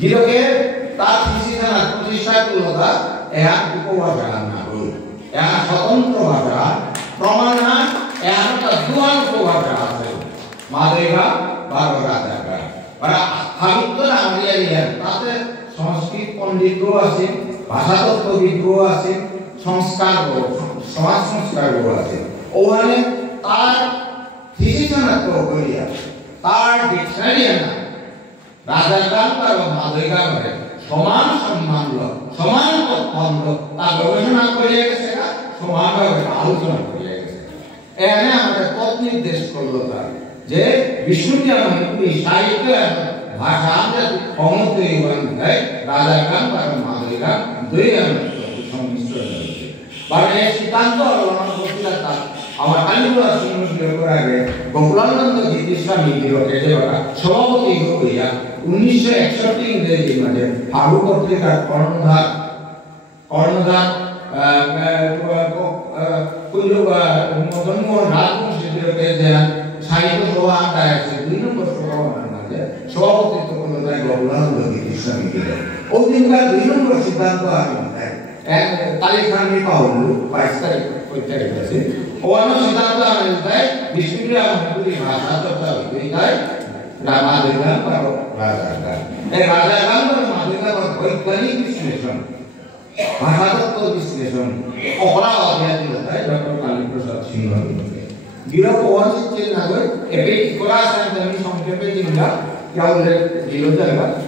গিরকে তার থিসিসের প্রতিষ্ঠা করলো তা এক উপভাষা না হল এক স্বতন্ত্র ভাষা প্রমাণা একটা দুয়ার উপভাষা আছে মাদেগা বারো রাজাকা ওরা সাহিত্য আংরিয়া তাতে সংস্কৃত পণ্ডিতও আছে ভাষাতত্ত্ববিদও আছে সংস্কার সমাজ সংস্কারও আছে ওখানে তার থিসিসনা তো করিয়া তার ডিকশনারি না রাজাকান আর মাদেগারে সমান সম্মান সমান তত্ত্ব তার গবেষণা করিয়া গেছে না সমানভাবে আলোচনা করিয়া গেছে এখানে আমাদের পথ নির্দেশ করলো তার যে বিষ্ণুকে আমাদের সাহিত্য ভাষা ক্ষমতা রাজাকান আর মাদেগা দুই সংমিশ্রণ হয়েছে মানে সিদ্ধান্ত অবলম্বন করছিল তার আমার কালীপুরা শুনবার আগে গোকুলানন্দ গীতিস্বামী গিরকে যে সভাপতি হইয়া 1961 ইংরেজি মাঝে ফাগু পত্রিকার কর্ণধার মদনমোহন রাজবংশীকে যে সাহিত্য সভা আঁকায় আছে 2 নম্বর সভার মাঝে সভাপতিত্ব করলো তাই গোকুলানন্দ গীতিস্বামী গির ওই দিনকার 2 নম্বর সিদ্ধান্ত আমি তালিখানি পাউলু 22 তারিখ প্রত্যেক আছে ওয়ানো সিদ্ধান্ত আমি তাই বিষ্ণুপ্রিয়া মহাপুরী ভাষা চর্চা হইতাই রামাদেগা আর রাজাগান এই রাজাগান আর মাদেগা বৈজ্ঞানিক বিশ্লেষণ ভাষাতত্ত্ব বিশ্লেষণ অপরা অধ্যায় তাই ডক্টর কালীপ্রসাদ সিংহ গিরক ওয়ান চিল না গই এপে করা আছে আমি সংক্ষেপে জিঙ্গা क्या बोल रहे हैं